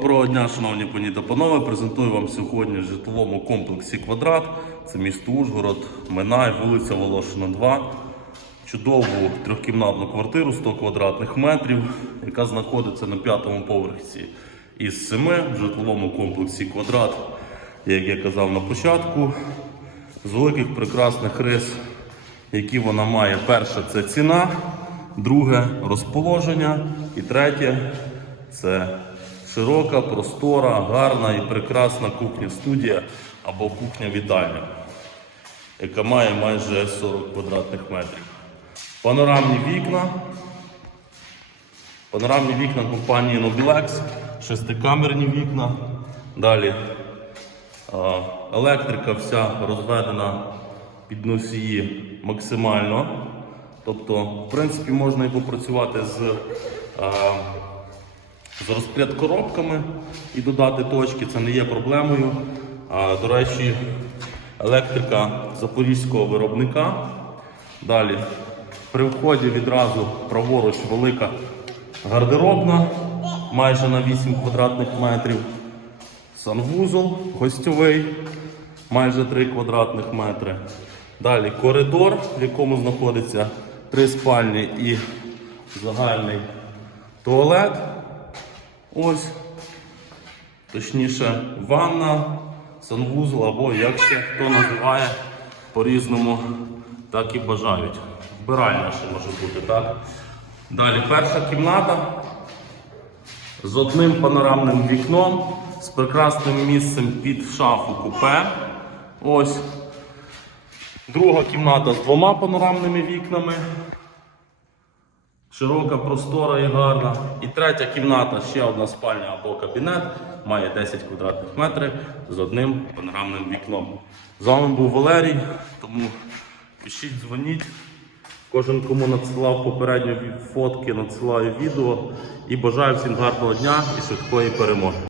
Доброго дня, шановні пані та панове. Презентую вам сьогодні в житловому комплексі Квадрат. Це місто Ужгород, Минай, вулиця Волошина 2. Чудову трьохкімнатну квартиру 100 квадратних метрів, яка знаходиться на п'ятому поверсі із семи в житловому комплексі Квадрат, як я казав на початку, з великих прекрасних рис, які вона має. Перше це ціна, друге розположення і третє це широка, простора, гарна і прекрасна кухня-студія або кухня-вітальня, яка має майже 40 квадратних метрів. Панорамні вікна. Панорамні вікна компанії Nobilex, шестикамерні вікна. Далі електрика вся розведена під носії максимально. Тобто, в принципі, можна і попрацювати з, з розпряд коробками і додати точки, це не є проблемою. До речі, електрика запорізького виробника. Далі при вході відразу праворуч велика гардеробна, майже на 8 квадратних метрів. Санвузол гостьовий, майже 3 квадратних метри. Далі коридор, в якому знаходиться три спальні і загальний туалет. Ось, точніше, ванна, санвузол або як ще хто називає по-різному, так і бажають. Вбиральня ще може бути, так? Далі перша кімната з одним панорамним вікном, з прекрасним місцем під шафу купе. Ось. Друга кімната з двома панорамними вікнами. Широка, простора і гарна. І третя кімната, ще одна спальня або кабінет, має 10 квадратних метрів з одним панорамним вікном. З вами був Валерій, тому пишіть, дзвоніть. Кожен, кому надсилав попередньо фотки, надсилаю відео. І бажаю всім гарного дня і швидкої перемоги.